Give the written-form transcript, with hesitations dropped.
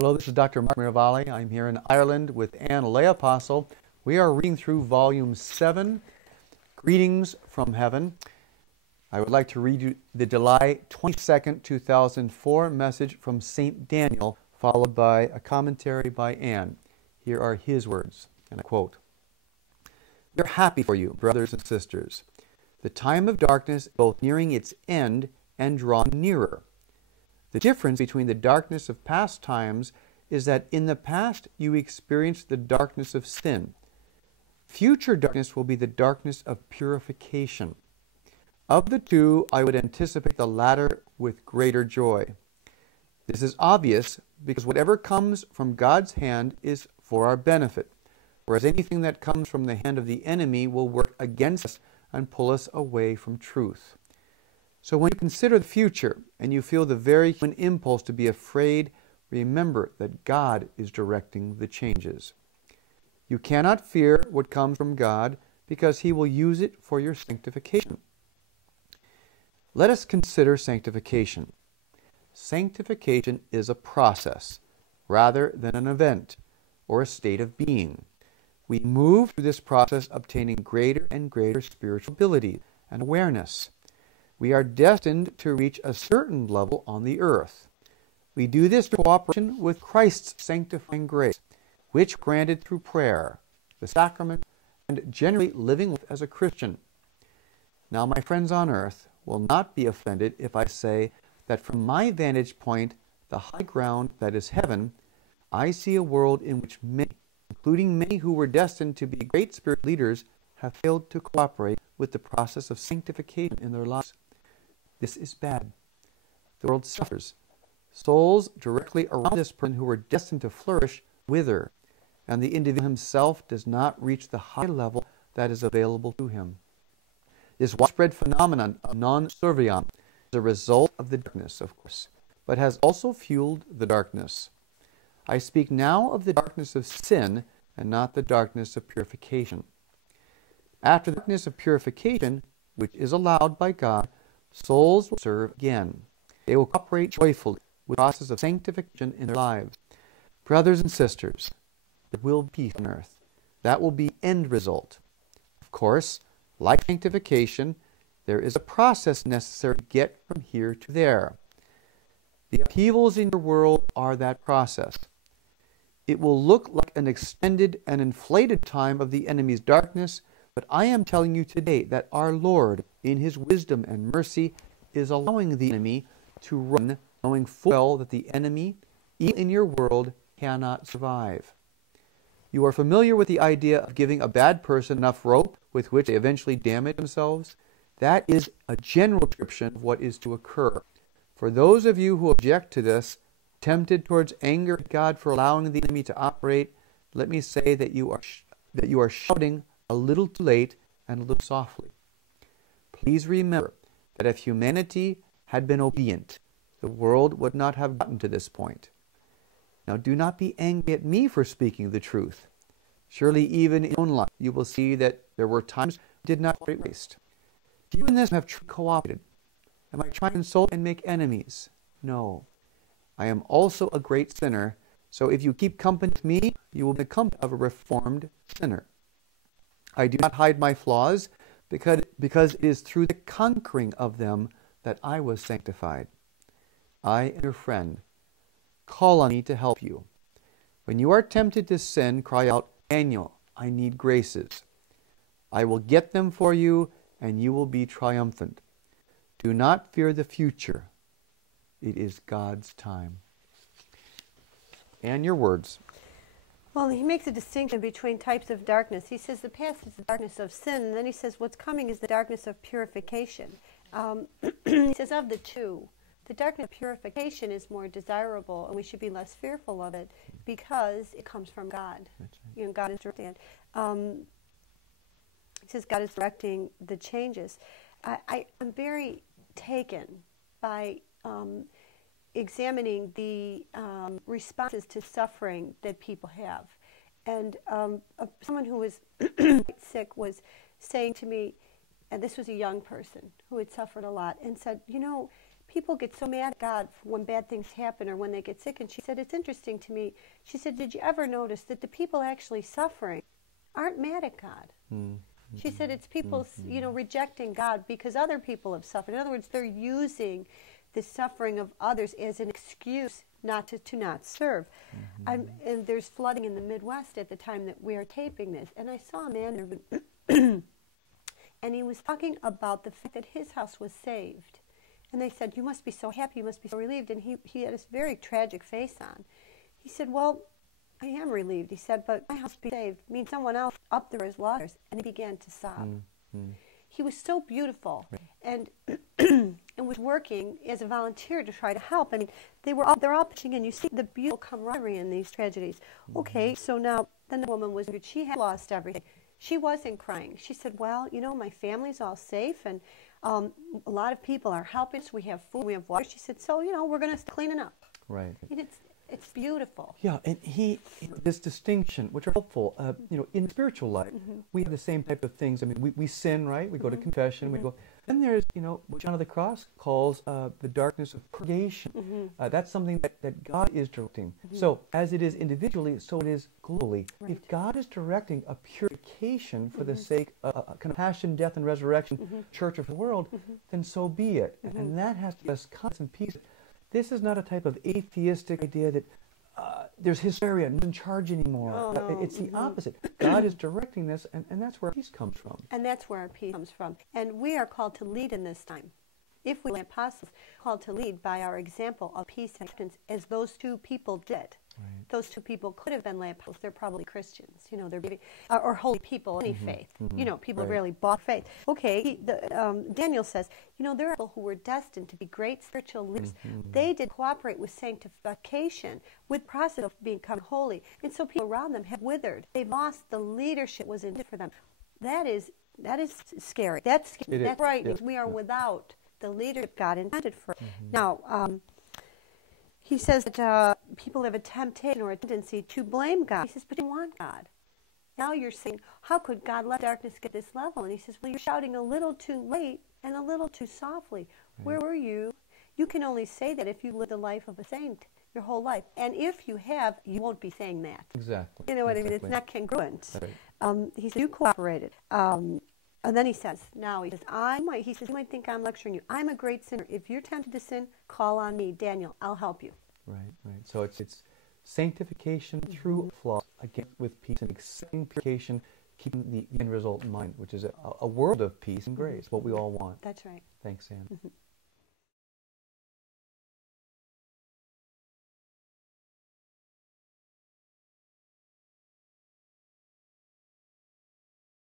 Hello, this is Dr. Mark Miravalle. I'm here in Ireland with Anne Lay Apostle. We are reading through Volume 7, Greetings from Heaven. I would like to read you the July 22nd, 2004 message from St. Daniel, followed by a commentary by Anne. Here are his words, and I quote, "We are happy for you, brothers and sisters. The time of darkness is both nearing its end and drawing nearer. The difference between the darkness of past times is that in the past you experienced the darkness of sin. Future darkness will be the darkness of purification. Of the two, I would anticipate the latter with greater joy. This is obvious because whatever comes from God's hand is for our benefit, whereas anything that comes from the hand of the enemy will work against us and pull us away from truth. So when you consider the future and you feel the very human impulse to be afraid, remember that God is directing the changes. You cannot fear what comes from God because He will use it for your sanctification. Let us consider sanctification. Sanctification is a process rather than an event or a state of being. We move through this process obtaining greater and greater spiritual ability and awareness. We are destined to reach a certain level on the earth. We do this through cooperation with Christ's sanctifying grace, which granted through prayer, the sacrament, and generally living as a Christian. Now, my friends on earth will not be offended if I say that from my vantage point, the high ground that is heaven, I see a world in which many, including many who were destined to be great spirit leaders, have failed to cooperate with the process of sanctification in their lives. This is bad. The world suffers. Souls directly around this person who were destined to flourish wither, and the individual himself does not reach the high level that is available to him. This widespread phenomenon of non-surveillance is a result of the darkness, of course, but has also fueled the darkness. I speak now of the darkness of sin and not the darkness of purification. After the darkness of purification, which is allowed by God, souls will serve again. They will cooperate joyfully with the process of sanctification in their lives. Brothers and sisters, there will be peace on earth. That will be end result. Of course, like sanctification, there is a process necessary to get from here to there. The upheavals in your world are that process. It will look like an extended and inflated time of the enemy's darkness, but I am telling you today that our Lord, in His wisdom and mercy, is allowing the enemy to run, knowing full well that the enemy, even in your world, cannot survive. You are familiar with the idea of giving a bad person enough rope with which they eventually damage themselves? That is a general description of what is to occur. For those of you who object to this, tempted towards anger at God for allowing the enemy to operate, let me say that you are shouting a little too late and a little softly. Please remember that if humanity had been obedient, the world would not have gotten to this point. Now, do not be angry at me for speaking the truth. Surely even in your own life you will see that there were times you did not quite waste. Do you in this have cooperated? Am I trying to insult and make enemies? No. I am also a great sinner, so if you keep company with me, you will become of a reformed sinner. I do not hide my flaws, because it is through the conquering of them that I was sanctified. I am your friend. Call on me to help you. When you are tempted to sin, cry out, "Daniel, I need graces." I will get them for you, and you will be triumphant. Do not fear the future. It is God's time. And your words. Well, he makes a distinction between types of darkness. He says the past is the darkness of sin, and then he says what's coming is the darkness of purification. He says of the two, the darkness of purification is more desirable, and we should be less fearful of it because it comes from God. That's right. You know, God is directing it. He says God is directing the changes. I'm very taken by examining the responses to suffering that people have. And someone who was sick was saying to me, and this was a young person who had suffered a lot, and said, you know, people get so mad at God when bad things happen or when they get sick. And she said, it's interesting to me. She said, did you ever notice that the people actually suffering aren't mad at God? She said it's people, rejecting God because other people have suffered. In other words, they're using the suffering of others as an excuse not to not serve. And there's flooding in the Midwest at the time that we are taping this. And I saw a man, and he was talking about the fact that his house was saved. And they said, you must be so happy, you must be so relieved. And he had this very tragic face on. He said, well, I am relieved. He said, but my house being saved means someone else up there is lost. And he began to sob. He was so beautiful and was working as a volunteer to try to help. I mean, they're all pitching in. You see the beautiful camaraderie in these tragedies. Okay, so now, then the woman was, she had lost everything. She wasn't crying. She said, well, my family's all safe, and a lot of people are helping us. We have food, we have water. She said, so, we're going to start cleaning up. Right. And it's beautiful. Yeah, and this distinction, which are helpful, in spiritual life, we have the same type of things. I mean, we sin, right? We go to confession, we go. Then there's, what John of the Cross calls the darkness of purgation. That's something that God is directing. So, as it is individually, so it is globally. Right. If God is directing a purification for the sake of kind of passion, death, and resurrection, church of the world, then so be it. And that has to give us confidence and peace. This is not a type of atheistic idea that there's hysteria, no one's in charge anymore. Oh, no. It's the opposite. God is directing this, and that's where peace comes from. And that's where our peace comes from. And we are called to lead in this time. If we are apostles, called to lead by our example of peace and acceptance, as those two people did. Right. Those two people could have been lay apostles. They're probably Christians, they're or holy people, any faith. People really bought faith. Okay, Daniel says, there are people who were destined to be great spiritual leaders. They did cooperate with sanctification, with process of becoming holy, and so people around them have withered. They've lost the leadership was intended for them. That is scary. That's right. Yes. We are without the leadership God intended for. Now. He says that people have a temptation or a tendency to blame God. He says, but you want God. Now you're saying, how could God let darkness get this level? And he says, well, you're shouting a little too late and a little too softly. Right. Where were you? You can only say that if you live the life of a saint your whole life. And if you have, you won't be saying that. Exactly. You know what I mean? It's not congruent. Right. He said, you cooperated. And then he says, you might think I'm lecturing you. I'm a great sinner. If you're tempted to sin, call on me, Daniel. I'll help you. Right. So it's sanctification through flaws, again with peace, and accepting purification, keeping the end result in mind, which is a world of peace and grace, what we all want. That's right. Thanks, Anne.